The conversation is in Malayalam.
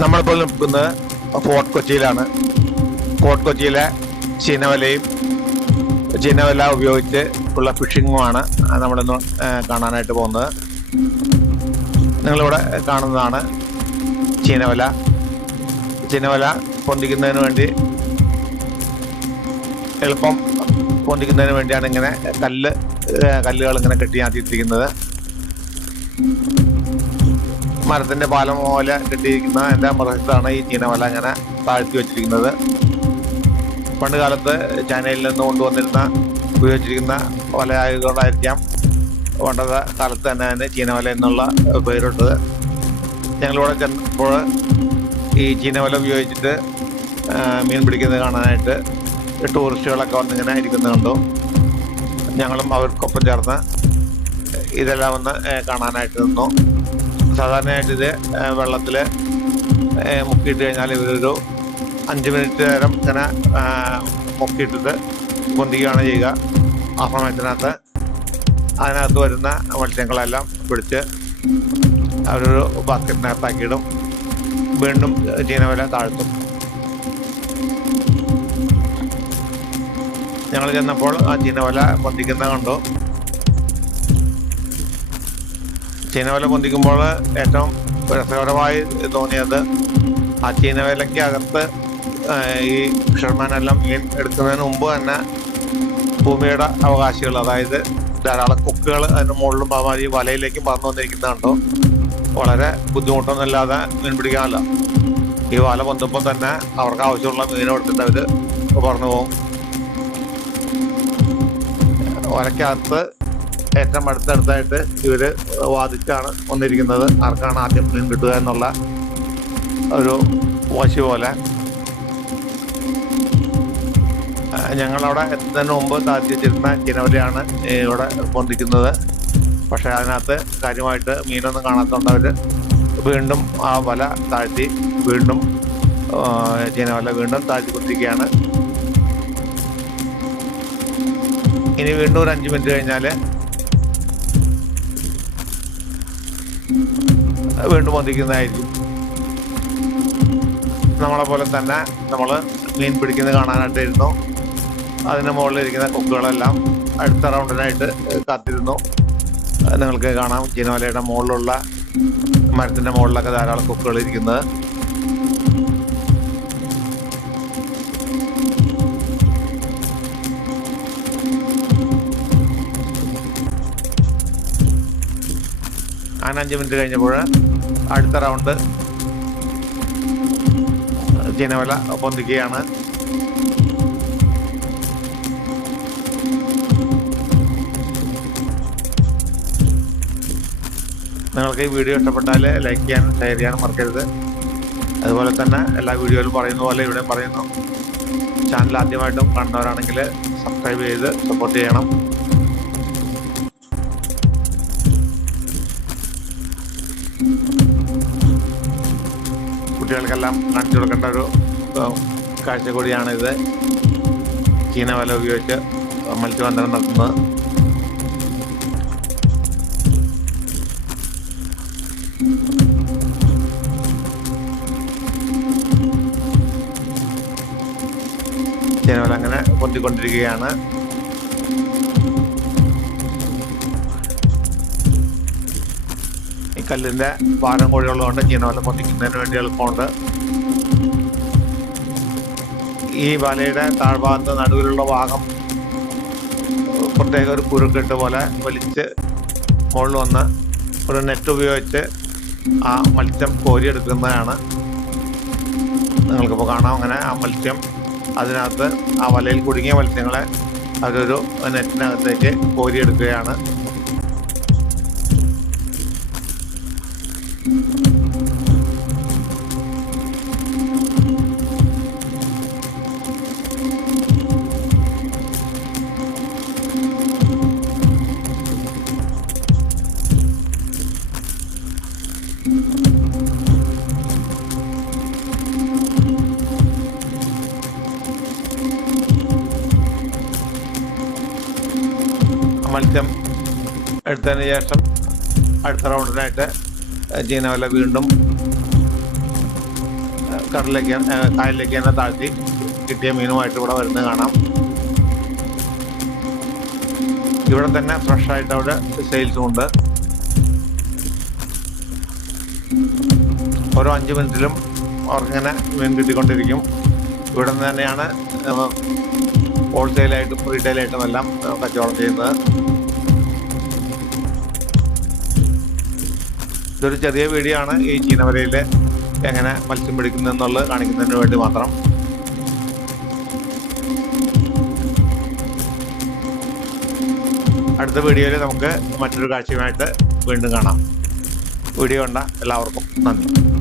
നമ്മളിപ്പോൾ നിൽക്കുന്നത് ഫോർട്ട് കൊച്ചിയിലാണ്. ഫോർട്ട് കൊച്ചിയിലെ ചീനവല ഉപയോഗിച്ച് ഉള്ള ഫിഷിങ്ങുമാണ് നമ്മളിന്ന് കാണാനായിട്ട് പോകുന്നത്. നിങ്ങളിവിടെ കാണുന്നതാണ് ചീനവല പൊന്തിക്കുന്നതിന് വേണ്ടി, എളുപ്പം പൊന്തിക്കുന്നതിന് വേണ്ടിയാണ് ഇങ്ങനെ കല്ലുകൾ ഇങ്ങനെ കെട്ടിയാത്തിയിരിക്കുന്നത്. മരത്തിന്റെ പാലം പോലെ കെട്ടിയിരിക്കുന്ന എൻ്റെ മൃഗത്താണ് ഈ ചീനവല ഇങ്ങനെ താഴ്ത്തി വെച്ചിരിക്കുന്നത്. പണ്ട് കാലത്ത് ചൈനയിൽ നിന്ന് കൊണ്ടുവന്നിരുന്ന ഉപയോഗിച്ചിരിക്കുന്ന വലയായതുകൊണ്ടായിരിക്കാം പണ്ടത്തെ കാലത്ത് തന്നെ ചീനവല എന്നുള്ള പേരിട്ടത്. ഞങ്ങളിവിടെ ചെന്നപ്പോൾ ഈ ചീനവല ഉപയോഗിച്ചിട്ട് മീൻ പിടിക്കുന്നത് കാണാനായിട്ട് ടൂറിസ്റ്റുകളൊക്കെ വന്നിങ്ങനെ ഇരിക്കുന്നത് കണ്ടു. ഞങ്ങളും അവർക്കൊപ്പം ചേർന്ന് ഇതെല്ലാം ഒന്ന് കാണാനായിട്ട് നിന്നു. സാധാരണയായിട്ട് ഇത് വെള്ളത്തിൽ മുക്കിയിട്ട് കഴിഞ്ഞാൽ ഇവരൊരു 5 മിനിറ്റ് നേരം ഇങ്ങനെ മുക്കിയിട്ടിട്ട് പൊന്തിക്കുകയാണ് ചെയ്യുക. ആ സമയത്തിനകത്ത് അതിനകത്ത് വരുന്ന മത്സ്യങ്ങളെല്ലാം പിടിച്ച് അവരൊരു ബാസ്ക്കറ്റിനകത്താക്കിയിടും. വീണ്ടും ചീനവല താഴ്ത്തും. ഞങ്ങൾ ചെന്നപ്പോൾ ആ ചീനവല പൊന്തിക്കുന്നത് കണ്ടു. ചീനവല പൊന്തിക്കുമ്പോൾ ഏറ്റവും രസകരമായി തോന്നിയത് ആ ചീനവലയ്ക്ക് അകത്ത് ഈ ഫിഷർമാനെല്ലാം മീൻ എടുക്കുന്നതിന് മുമ്പ് തന്നെ ഭൂമിയുടെ അവകാശികൾ, അതായത് ധാരാളം കൊക്കുകൾ അതിന് മുകളിലും ഈ വലയിലേക്കും പറന്നു വന്നിരിക്കുന്നത് കണ്ടോ. വളരെ ബുദ്ധിമുട്ടൊന്നുമില്ലാതെ മീൻ പിടിക്കാമല്ലോ. ഈ വല പൊന്തുമ്പോൾ തന്നെ അവർക്ക് ആവശ്യമുള്ള മീൻ എടുത്തിട്ട് അവർ പറന്നു പോകും. വലയ്ക്കകത്ത് ഏറ്റവും അടുത്തടുത്തായിട്ട് ഇവര് വാദിച്ചാണ് വന്നിരിക്കുന്നത്. ആർക്കാണ് ആദ്യം മീൻ കിട്ടുക എന്നുള്ള ഒരു വാശി പോലെ. ഞങ്ങളവിടെ എത്തുന്നതിന് മുമ്പ് താഴ്ത്തി വെച്ചിരുന്ന ചീനവലയാണ് ഇവിടെ പൊന്തിക്കുന്നത്. പക്ഷെ അതിനകത്ത് കാര്യമായിട്ട് മീനൊന്നും കാണാത്തതുകൊണ്ട് അവർ വീണ്ടും ആ വല താഴ്ത്തി വീണ്ടും ചീനവല വീണ്ടും താഴ്ത്തി കുത്തിക്കുകയാണ്. ഇനി വീണ്ടും ഒരു 5 മിനിറ്റ് കഴിഞ്ഞാൽ വീണ്ടും പൊന്തിക്കുന്നതായിരിക്കും. നമ്മളെ പോലെ തന്നെ നമ്മൾ മീൻ പിടിക്കുന്നത് കാണാനായിട്ടിരുന്നു. അതിന് മുകളിലിരിക്കുന്ന കൊക്കുകളെല്ലാം അടുത്ത റൗണ്ടിനായിട്ട് കാത്തിരുന്നു. നിങ്ങൾക്ക് കാണാം ചീനവലയുടെ മുകളിലുള്ള മരത്തിൻ്റെ മുകളിലൊക്കെ ധാരാളം കൊക്കുകൾ ഇരിക്കുന്നത്. അങ്ങനെ 5 മിനിറ്റ് കഴിഞ്ഞപ്പോൾ അടുത്ത റൗണ്ട് ചീനവല പൊന്തിക്കുകയാണ്. നിങ്ങൾക്ക് ഈ വീഡിയോ ഇഷ്ടപ്പെട്ടാൽ ലൈക്ക് ചെയ്യാനും ഷെയർ ചെയ്യാനും മറക്കരുത്. അതുപോലെ തന്നെ എല്ലാ വീഡിയോയിലും പറയുന്ന പോലെ ഇവിടെയും പറയുന്നു, ചാനൽ ആദ്യമായിട്ടും കാണുന്നവരാണെങ്കിൽ സബ്സ്ക്രൈബ് ചെയ്ത് സപ്പോർട്ട് ചെയ്യണം. കുട്ടികൾക്കെല്ലാം കാണിച്ചു കൊടുക്കേണ്ട ഒരു കാഴ്ച കൂടിയാണിത്. ചീനവല ഉപയോഗിച്ച് മത്സ്യബന്ധനം നടത്തുന്നത്. ചീനവല അങ്ങനെ പൊന്തിക്കൊണ്ടിരിക്കുകയാണ്. ഈ കല്ലിൻ്റെ ഭാരം കൂടിയുള്ളതുകൊണ്ട് ചീനവല പൊന്തിക്കുന്നതിന് വേണ്ടി എളുപ്പമുണ്ട്. ഈ വലയുടെ താഴ്ഭാഗത്ത് നടുവിലുള്ള ഭാഗം പ്രത്യേക ഒരു കുരുക്കെട്ട് പോലെ വലിച്ച് മുകളിൽ വന്ന് ഒരു നെറ്റ് ഉപയോഗിച്ച് ആ മത്സ്യം കോരിയെടുക്കുന്നതാണ്. നിങ്ങൾക്കിപ്പോൾ കാണാം. അങ്ങനെ ആ മത്സ്യം അതിനകത്ത് ആ വലയിൽ കുടുങ്ങിയ മത്സ്യങ്ങളെ അതൊരു നെറ്റിനകത്തേക്ക് കോരിയെടുക്കുകയാണ്. മത്സ്യം എടുത്തതിന് ശേഷം അടുത്ത റൗണ്ടിനായിട്ട് ചീനവല വീണ്ടും കായലിലേക്ക് തന്നെ താഴ്ത്തി കിട്ടിയ മീനുമായിട്ട് ഇവിടെ വരുന്നത് കാണാം. ഇവിടെ തന്നെ ഫ്രഷായിട്ട് അവിടെ സെയിൽസും ഉണ്ട്. ഓരോ 5 മിനിറ്റിലും അവർക്കിങ്ങനെ മീൻ കിട്ടിക്കൊണ്ടിരിക്കും. ഇവിടെ നിന്ന് തന്നെയാണ് ഹോൾസെയിലായിട്ടും റീറ്റെയിലായിട്ടും എല്ലാം കച്ചവടം ചെയ്യുന്നത്. ഇതൊരു ചെറിയ വീഡിയോ ആണ് ഈ ചീനവലയിൽ എങ്ങനെ മത്സ്യം പിടിക്കുന്നു എന്നുള്ളത് കാണിക്കുന്നതിന് വേണ്ടി മാത്രം. അടുത്ത വീഡിയോയിൽ നമുക്ക് മറ്റൊരു കാഴ്ചയുമായിട്ട് വീണ്ടും കാണാം. വീഡിയോ കണ്ട എല്ലാവർക്കും നന്ദി.